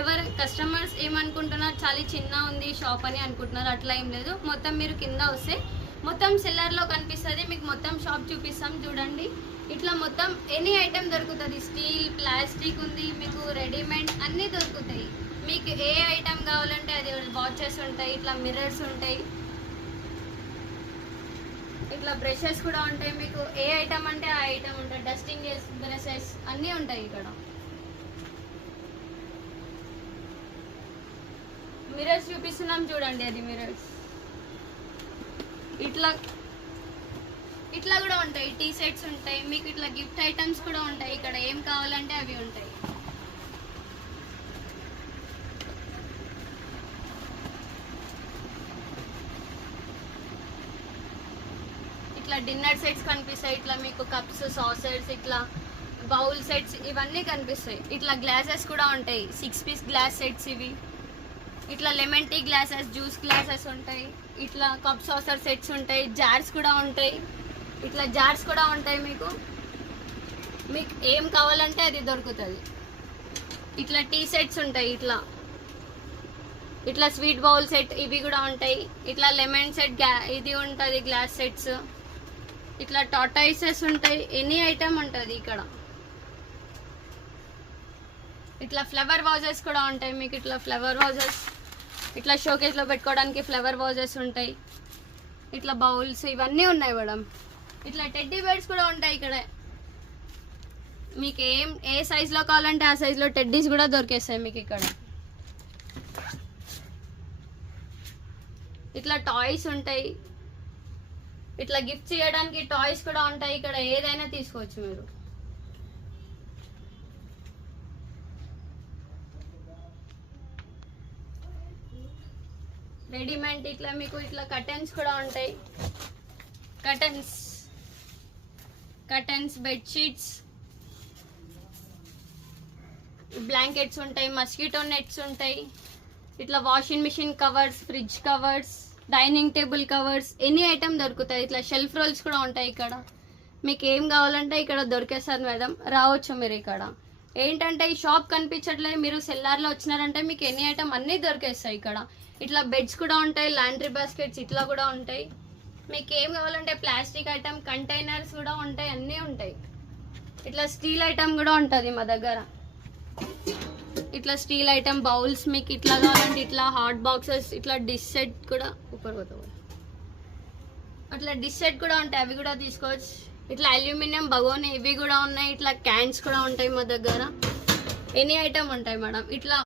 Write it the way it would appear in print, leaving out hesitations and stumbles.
ఎవరు కస్టమర్స్ ఏమనుకుంటున్నారు, చాలా చిన్న ఉంది షాప్ అని అనుకుంటున్నారు. అట్లా ఏం లేదు. మొత్తం మీరు కింద వస్తే మొత్తం సెల్లర్లో కనిపిస్తుంది. మీకు మొత్తం షాప్ చూపిస్తాం చూడండి. ఇట్లా మొత్తం ఎనీ ఐటెం దొరుకుతుంది. స్టీల్, ప్లాస్టిక్ ఉంది, మీకు రెడీమేడ్ అన్నీ దొరుకుతాయి. మీకు ఏ ఐటెం కావాలంటే అది, వాచెస్ ఉంటాయి, ఇట్లా మిర్రర్స్ ఉంటాయి, ఇట్లా బ్రషెస్ కూడా ఉంటాయి. మీకు ఏ ఐటమ్ అంటే ఆ ఐటమ్ ఉంటాయి. డస్టింగ్ బ్రషెస్ అన్నీ ఉంటాయి ఇక్కడ. మిర్రర్స్ చూపిస్తున్నాం చూడండి, అది మిర్రర్స్. ఇట్లా ఇట్లా కూడా ఉంటాయి. టీ సెట్స్ ఉంటాయి, మీకు ఇట్లా గిఫ్ట్ ఐటమ్స్ కూడా ఉంటాయి. ఇక్కడ ఏం కావాలంటే అవి ఉంటాయి. ఇట్లా డిన్నర్ సెట్స్ కనిపిస్తాయి. ఇట్లా మీకు కప్స్, సాసర్స్, ఇట్లా బౌల్ సెట్స్ ఇవన్నీ కనిపిస్తాయి. ఇట్లా గ్లాసెస్ కూడా ఉంటాయి. 6 పీస్ గ్లాస్ సెట్స్ ఇవి. ఇట్లా lemon tea glasses, juice glasses ఉంటాయి. ఇట్లా కప్ సాసర్ సెట్స్ ఉంటాయి. జార్స్ కూడా ఉంటాయి. ఇట్లా జార్స్ కూడా ఉంటాయి. మీకు ఏం కావాలంటే అది దొరుకుతుంది. ఇట్లా టీ సెట్స్ ఉంటాయి. ఇట్లా స్వీట్ బౌల్ సెట్ ఇవి కూడా ఉంటాయి. ఇట్లా లెమన్ సెట్ ఇది ఉంటుంది, గ్లాస్ సెట్స్. ఇట్లా టాటాయిసెస్ ఉంటాయి. ఎనీ ఐటమ్ ఉంటుంది ఇక్కడ. ఇట్లా ఫ్లవర్ వాజెస్ కూడా ఉంటాయి. మీకు ఇట్లా ఫ్లవర్ వాజెస్, ఇట్లా షోకేస్లో పెట్టుకోవడానికి ఫ్లవర్ వాజెస్ ఉంటాయి. ఇట్లా బౌల్స్ ఇవన్నీ ఉన్నాయి మేడం. ఇట్లా టెడ్డీ బేర్స్ కూడా ఉంటాయి ఇక్కడ. మీకు ఏ సైజులో కావాలంటే ఆ సైజులో టెడ్డీస్ కూడా దొరికేస్తాయి మీకు ఇక్కడ. ఇట్లా టాయ్స్ ఉంటాయి. ఇట్లా గిఫ్ట్ చేయడానికి టాయ్స్ కూడా ఉంటాయి ఇక్కడ. ఏదైనా తీసుకోవచ్చు మీరు. రెడీమేడ్ ఇట్లా మీకు ఇట్లా కర్టెన్స్ కూడా ఉంటాయి. కర్టెన్స్, బెడ్షీట్స్, బ్లాంకెట్స్ ఉంటాయి, మస్కిటో నెట్స్ ఉంటాయి. ఇట్లా washing machine covers, fridge covers, dining table covers, any item దొరుకుతాయి. ఇట్లా షెల్ఫ్ రోల్స్ కూడా ఉంటాయి ఇక్కడ. మీకు ఏం కావాలంటే ఇక్కడ దొరికేస్తారు మేడం. రావచ్చు మీరు ఇక్కడ. ఏంటంటే ఈ షాప్ కనిపించట్లేదు, మీరు సెల్లార్లో వచ్చినారంటే మీకు ఎనీ ఐటమ్ అన్నీ దొరికేస్తాయి ఇక్కడ. ఇట్లా బెడ్స్ కూడా ఉంటాయి, లాండ్రీ బాస్కెట్స్ ఇట్లా కూడా ఉంటాయి. మీకు ఏం కావాలంటే ప్లాస్టిక్ ఐటమ్, కంటైనర్స్ కూడా ఉంటాయి, అన్నీ ఉంటాయి. ఇట్లా స్టీల్ ఐటమ్ కూడా ఉంటుంది మా దగ్గర. ఇట్లా స్టీల్ ఐటమ్ బౌల్స్ మీకు ఇట్లా కావాలంటే ఇట్లా హాట్ బాక్సెస్, ఇట్లా డిష్ సెట్ కూడా అట్లా డిష్ సెట్ కూడా ఉంటాయి, అవి కూడా తీసుకోవచ్చు. ఇట్లా అల్యూమినియం బగోని ఇవి కూడా ఉన్నాయి. ఇట్లా క్యాన్స్ కూడా ఉంటాయి మా దగ్గర. ఎనీ ఐటమ్ ఉంటాయి మేడం. ఇట్లా